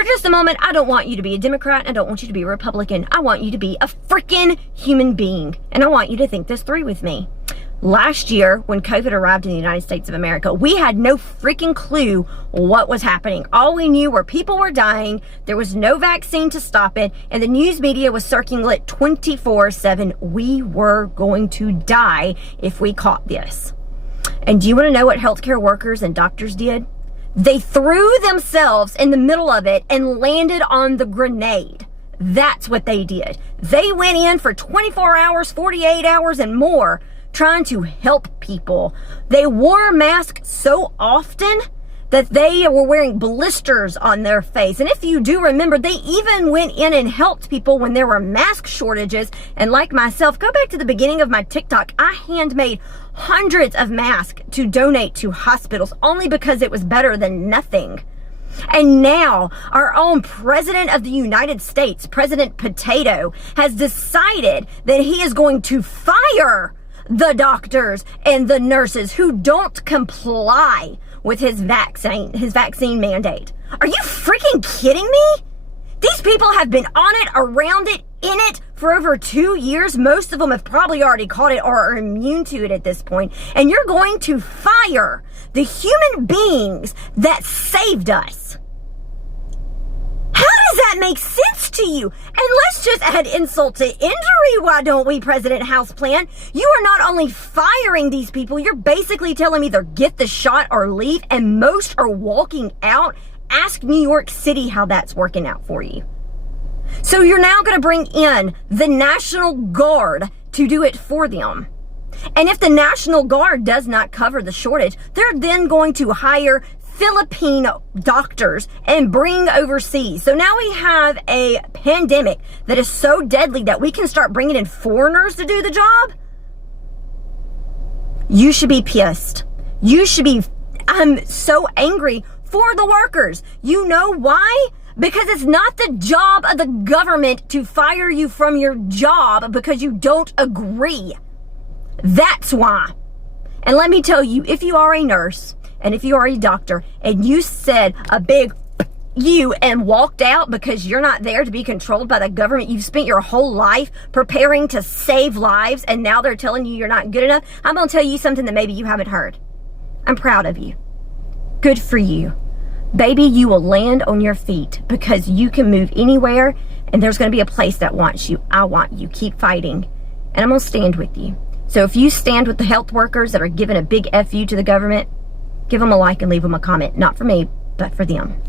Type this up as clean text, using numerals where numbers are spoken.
for just a moment, I don't want you to be a Democrat. I don't want you to be a Republican. I want you to be a freaking human being. And I want you to think this through with me. Last year, when COVID arrived in the United States of America, we had no freaking clue what was happening. All we knew were people were dying, there was no vaccine to stop it, and the news media was circulating it 24/7. We were going to die if we caught this. And do you want to know what healthcare workers and doctors did? They threw themselves in the middle of it and landed on the grenade. That's what they did. They went in for 24 hours, 48 hours, and more, trying to help people. They wore masks so often that they were wearing blisters on their face. And if you do remember, they even went in and helped people when there were mask shortages. And like myself, go back to the beginning of my TikTok, I handmade hundreds of masks to donate to hospitals only because it was better than nothing. And now our own President of the United States, President Potato, has decided that he is going to fire the doctors and the nurses who don't comply with his vaccine mandate. Are you freaking kidding me? These people have been on it, around it, in it for over 2 years. Most of them have probably already caught it or are immune to it at this point. And you're going to fire the human beings that saved us. How does that make sense to you? And let's just add insult to injury, why don't we, President Houseplant? You are not only firing these people, you're basically telling me either get the shot or leave, and most are walking out. Ask New York City how that's working out for you. So you're now going to bring in the National Guard to do it for them. And if the National Guard does not cover the shortage, they're then going to hire Philippine doctors and bring overseas. So now we have a pandemic that is so deadly that we can start bringing in foreigners to do the job. You should be pissed. You should be, I'm so angry for the workers. You know why? Because it's not the job of the government to fire you from your job because you don't agree. That's why. And let me tell you, if you are a nurse and if you are a doctor and you said a big you and walked out because you're not there to be controlled by the government, you've spent your whole life preparing to save lives and now they're telling you you're not good enough, I'm going to tell you something that maybe you haven't heard. I'm proud of you. Good for you. Baby, you will land on your feet because you can move anywhere and there's going to be a place that wants you. I want you. Keep fighting. And I'm going to stand with you. So if you stand with the health workers that are giving a big FU to the government, give them a like and leave them a comment. Not for me, but for them.